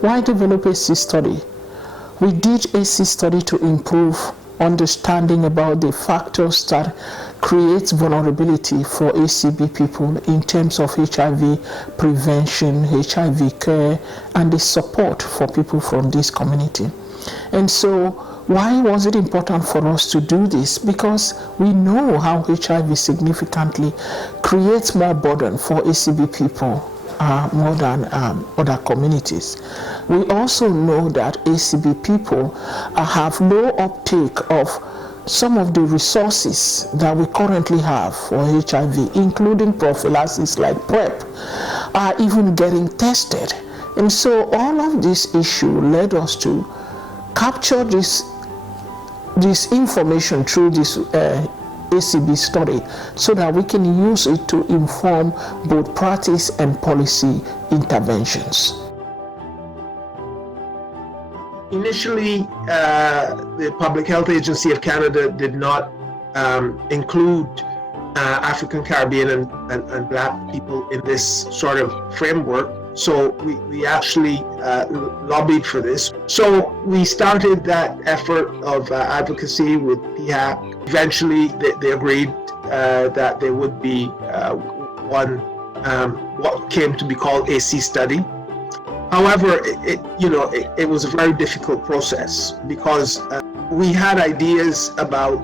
Why develop a C study? We did a C study to improve understanding about the factors that create vulnerability for ACB people in terms of HIV prevention, HIV care, and the support for people from this community. And so why was it important for us to do this? Because we know how HIV significantly creates more burden for ACB people more than other communities. We also know that ACB people have low uptake of some of the resources that we currently have for HIV, including prophylaxis like PrEP, are even getting tested. And so all of this issue led us to capture this information through this ACB study so that we can use it to inform both practice and policy interventions. Initially, the Public Health Agency of Canada did not include African, Caribbean, and Black people in this sort of framework. So we actually lobbied for this. So we started that effort of advocacy with PHAC. Eventually, they agreed that there would be one, what came to be called a C study. However, it was a very difficult process because we had ideas about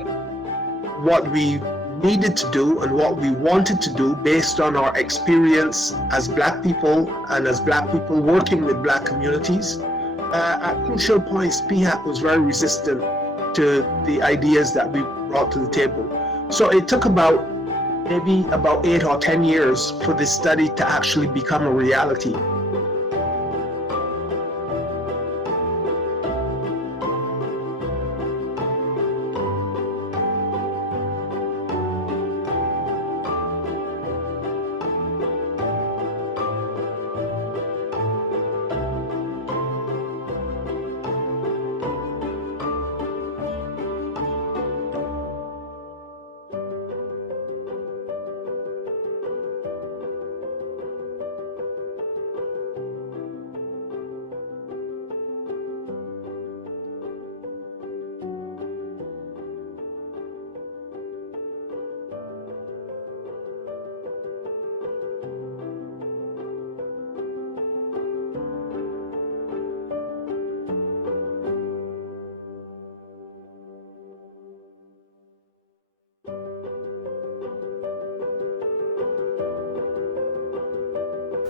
what we needed to do and what we wanted to do based on our experience as Black people and as Black people working with Black communities. At crucial points, PHAC was very resistant to the ideas that we brought to the table. So it took maybe about 8 or 10 years for this study to actually become a reality.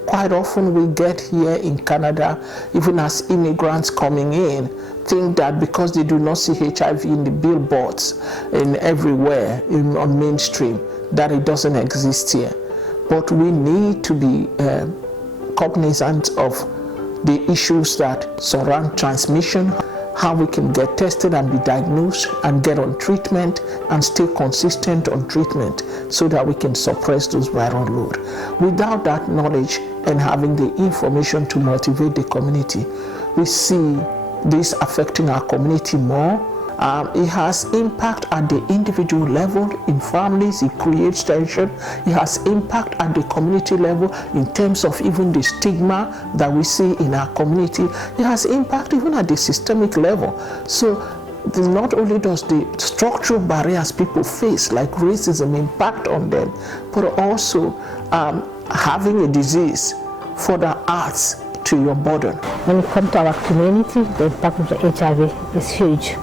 Quite often we get here in Canada, even as immigrants coming in, think that because they do not see HIV in the billboards and everywhere on mainstream, that it doesn't exist here. But we need to be cognizant of the issues that surround transmission, how we can get tested and be diagnosed and get on treatment and stay consistent on treatment so that we can suppress those viral load. Without that knowledge and having the information to motivate the community, we see this affecting our community more. It has impact at the individual level in families. It creates tension. It has impact at the community level in terms of even the stigma that we see in our community. It has impact even at the systemic level. So not only does the structural barriers people face, like racism, impact on them, but also having a disease further adds to your burden. When it comes to our community, the impact of the HIV is huge.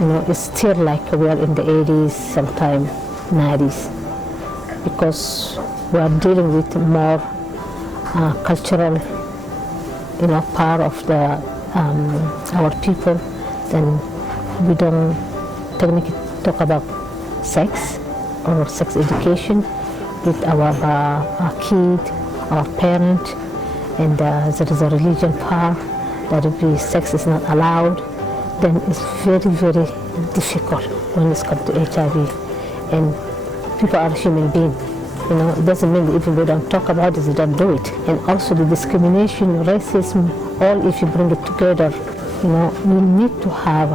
It's still like we are in the 80s sometimes. 90s, because we are dealing with more cultural, part of the our people. Then we don't technically talk about sex or sex education with our kid, our parent, and there is a religion part that if sex is not allowed, then it's very, very difficult when it comes to HIV. And people are human beings. It doesn't mean that even we don't talk about it, they don't do it. And also the discrimination, racism, all if you bring it together, we need to have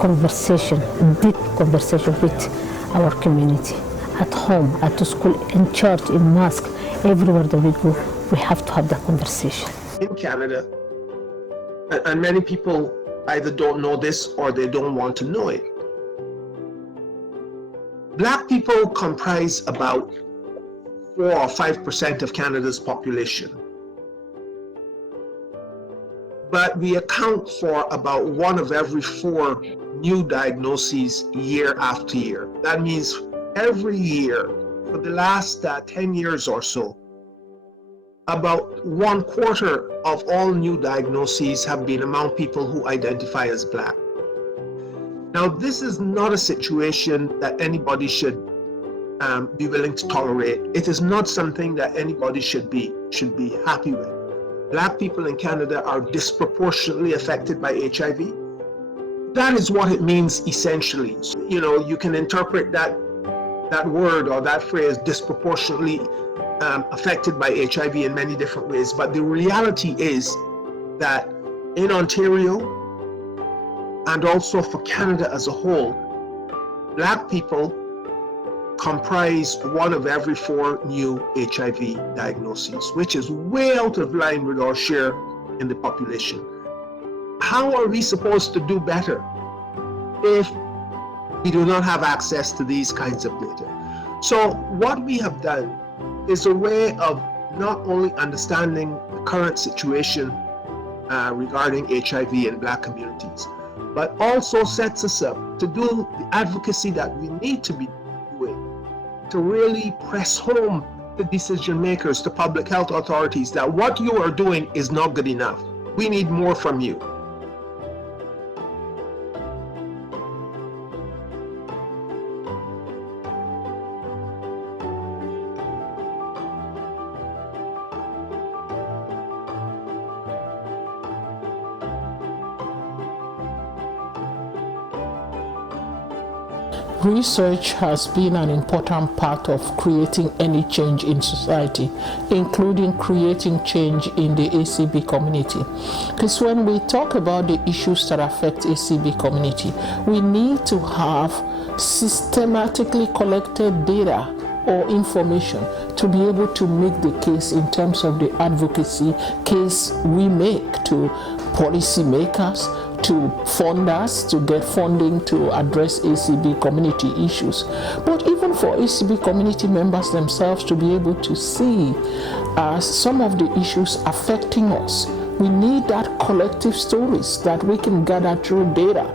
conversation, deep conversation with our community, at home, at the school, in church, in mosque, everywhere that we go, we have to have that conversation. In Canada, and many people either don't know this or they don't want to know it, Black people comprise about 4 or 5% of Canada's population. But we account for about 1 of every 4 new diagnoses year after year. That means every year for the last 10 years or so, about 1/4 of all new diagnoses have been among people who identify as Black. Now, this is not a situation that anybody should be willing to tolerate. It is not something that anybody should be happy with. Black people in Canada are disproportionately affected by HIV. That is what it means essentially. You can interpret that word or that phrase, disproportionately affected by HIV, in many different ways. But the reality is that in Ontario and also for Canada as a whole, Black people comprise 1 of every 4 new HIV diagnoses, which is way out of line with our share in the population. How are we supposed to do better if we do not have access to these kinds of data? So what we have done is a way of not only understanding the current situation regarding HIV in Black communities, but also sets us up to do the advocacy that we need to be doing to really press home to decision makers, to public health authorities, that what you are doing is not good enough. We need more from you. Research has been an important part of creating any change in society, including creating change in the ACB community. Because when we talk about the issues that affect ACB community, we need to have systematically collected data or information to be able to make the case in terms of the advocacy case we make to policymakers, to funders, to get funding to address ACB community issues. But even for ACB community members themselves to be able to see some of the issues affecting us, we need that collective stories that we can gather through data,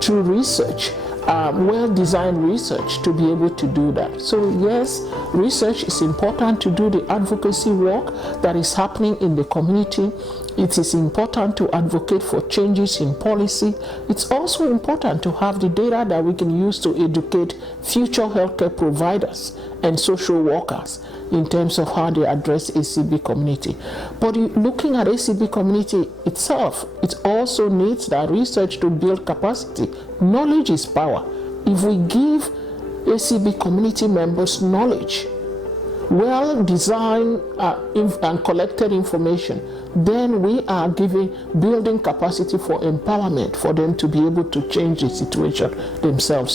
through research, well-designed research to be able to do that. So yes, research is important to do the advocacy work that is happening in the community. It is important to advocate for changes in policy. It's also important to have the data that we can use to educate future healthcare providers and social workers in terms of how they address ACB community. But looking at ACB community itself, it also needs that research to build capacity. Knowledge is power. If we give ACB community members knowledge, well-designed and collected information, then we are building capacity for empowerment for them to be able to change the situation themselves.